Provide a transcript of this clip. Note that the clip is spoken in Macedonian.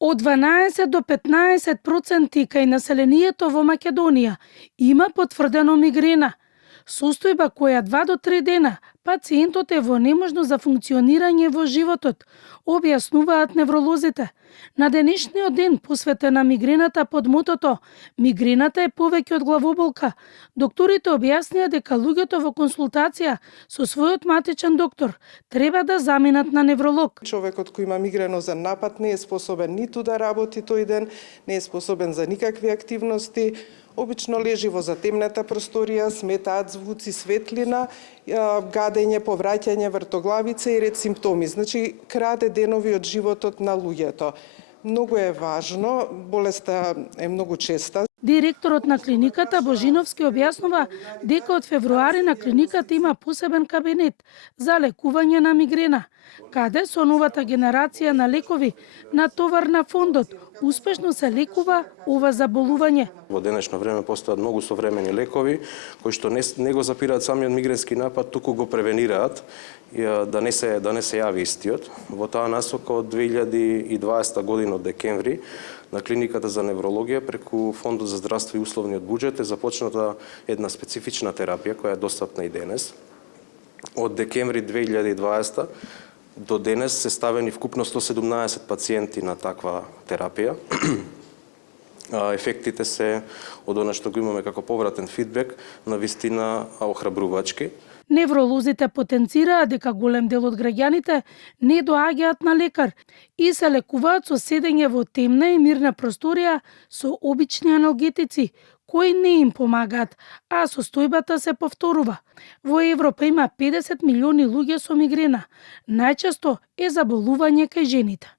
Од 12 до 15% кај населението во Македонија има потврдено мигрена, состојба која 2 до 3 дена пациентот е во неможност за функционирање во животот, објаснуваат невролозите. На денешниот ден посветен на мигрената под мотото "Мигрената е повеќе од главоболка", докторите објаснија дека луѓето во консултација со својот матичен доктор треба да заминат на невролог. Човекот кој има мигренозен напад не е способен ниту да работи тој ден, не е способен за никакви активности, обично лежи во затемната просторија, сметаат звуци, светлина, гадење, повраќање, вртоглавица и ред симптоми. Значи, краде денови од животот на луѓето. Многу е важно, болеста е многу честа. Директорот на клиниката Божиновски објаснува дека од февруари на клиниката има посебен кабинет за лекување на мигрена, каде со новата генерација на лекови на товар на фондот успешно се лекува ова заболување. Во денешно време постојат многу современи лекови кои што не го запираат самиот мигренски напад, туку го превенираат да не се јави истиот. Во таа насока од 2020 година од декември на клиниката за неврологија преку Фондот за здравство и условниот буџет е започната една специфична терапија која е достапна и денес. Од декември 2020 до денес се ставени вкупно 117 пациенти на таква терапија. Ефектите се од она што го имаме како повратен фидбек на вистина охрабрувачки. Невролозите потенцираат дека голем дел од граѓаните не доаѓаат на лекар и се лекуваат со седење во темна и мирна просторија со обични аналгетици, кои не им помагаат, а состојбата се повторува. Во Европа има 50 милиони луѓе со мигрена. Најчесто е заболување кај жените.